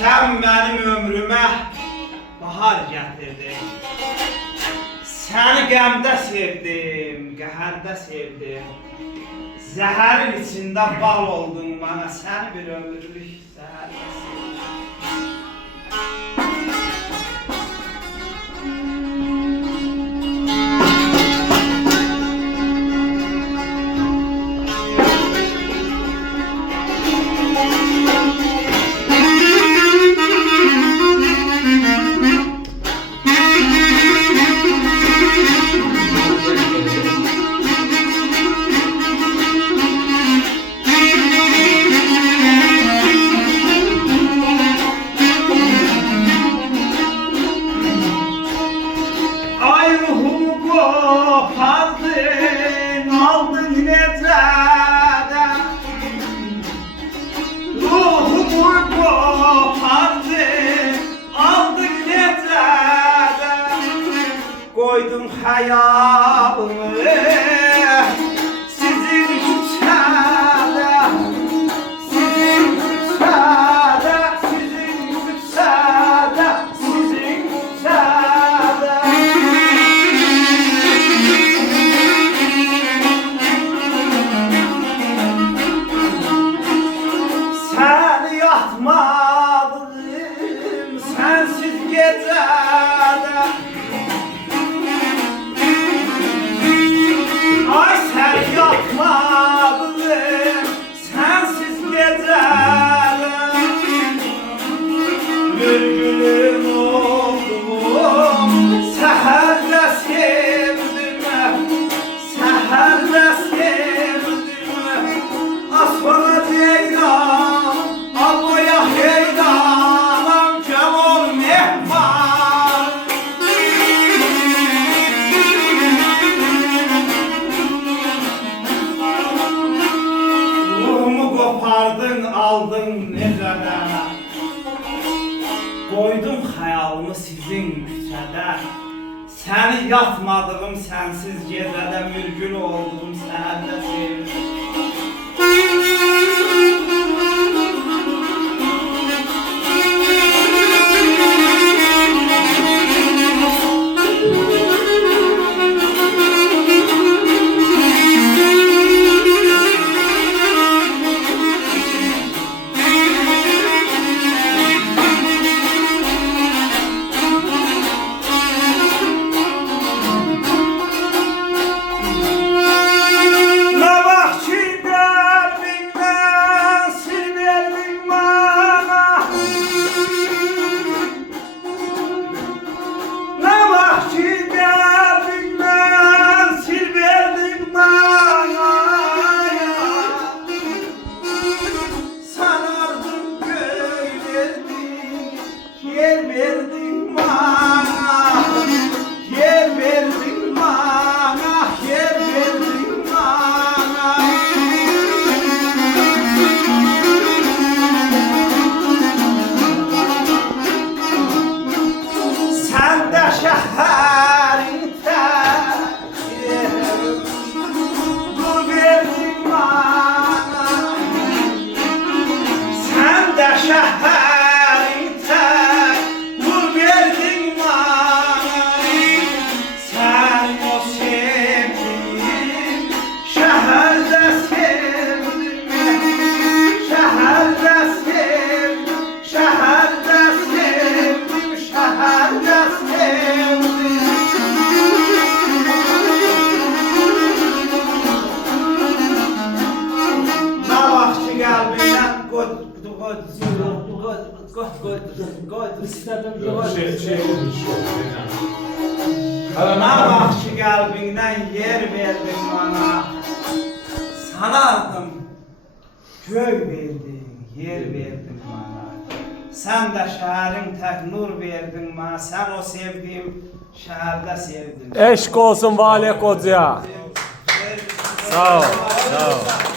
Sen benim ömrüme bahar getirdin. Seni qəmdə sevdim, qəhərdə sevdim. Zəhərin içində bal oldun bana, səni bir ömürlük zəhərdə sevdim. Koydum hayalımı sizin küçede, sizin küçede, sizin küçede, sizin küçede. Sen yatmadım sensiz gecede. Ay sen yatmadın sensiz geceler. Mürgülüm oldum seherde sevdim, seherde sevdim. Asfala ceylan, alboya heydan, Cemal mehman. Kopardın aldın necədə, koydum hayalımı sizin küçədə. Səni yatmadığım sensiz gecədə, mürgül oldum səhərdə sevdim. Bana bak ki kalbinden yer verdin bana. Sanardım göy verdin, yer verdin bana. Sen de şehrin tek nur verdin bana. Sen o sevdiğim şehirde sevdin. Eşk olsun Vali Koca. Sağ ol. Sağ ol.